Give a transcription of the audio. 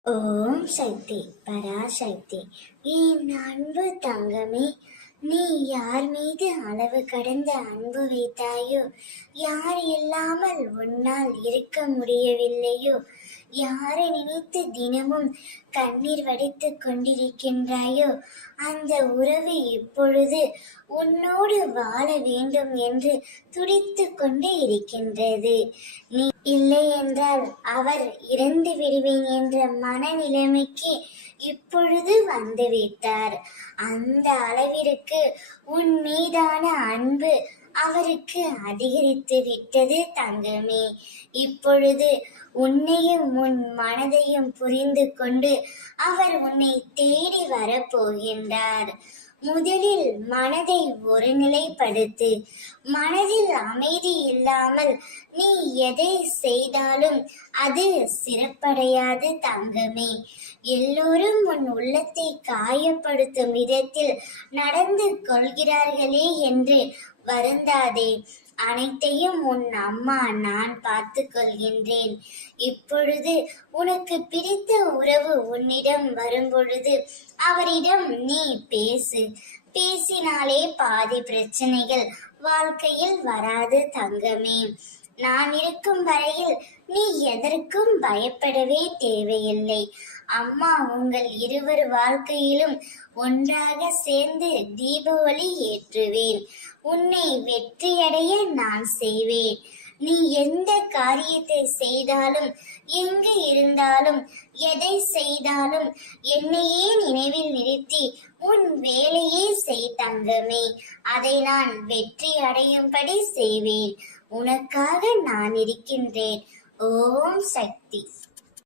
ஓம் சக்தி பராசக்தி. என் அன்பு தங்கமே, நீ யார் மீது அளவு கடந்த அன்பு வைத்தாயோ, யார் இல்லாமல் உன்னால் இருக்க முடியவில்லையோ, யாரை நினைத்து தினமும் கண்ணீர் வடித்துக் கொண்டிருக்கின்றாயோ, அந்த உறவு இப்பொழுது உன்னோடு வாழ வேண்டும் என்று துடித்து கொண்டு இருக்கின்றது. நீ இல்லை என்றால் அவர் இறந்து விடுவேன் என்ற மனநிலைமைக்கு இப்பொழுது வந்துவிட்டார். அந்த அளவிற்கு உன் மீதான அன்பு அவருக்கு அதிகரித்து விட்டது தங்கமே. இப்பொழுது உன்னையும் உன் மனதையும் புரிந்து கொண்டு அவர் உன்னை தேடி வரப்போகின்றார். முதலில் மனதை ஒருநிலைப்படுத்து. மனதில் அமைதி இல்லாமல் நீ எதை செய்தாலும் அது சிறப்படையாது தங்கமே. எல்லோரும் உன் உள்ளத்தை காயப்படுத்தும் விதத்தில் நடந்து கொள்கிறார்களே என்று வருந்தாதே. அனைத்தையும் உன் அம்மா நான் பார்த்து கொள்கின்றேன். இப்பொழுது உனக்கு பிடித்த உறவு உன்னிடம் வரும்பொழுது அவரிடம் நீ பேசு. பேசினாலே பாதி பிரச்சனைகள் வாழ்க்கையில் வராது தங்கமே. நான் இருக்கும் வரையில் நீ எதற்கும் பயப்படவே தேவையில்லை. அம்மா உங்கள் இருவர் வாழ்க்கையிலும் ஒன்றாக சேர்ந்து தீப ஒளி ஏற்றுவேன். உன்னை வெற்றியடைய நான் செய்வேன். நீ எந்த காரியத்தை செய்தாலும், எங்கு இருந்தாலும், எதை செய்தாலும் என்னையே நினைவில் நிறுத்தி உன் வேலையே செய் தங்கமே. அதை நான் வெற்றி அடையும்படி செய்வேன். உனக்காக நான் இருக்கின்றேன். ஓம் சக்தி.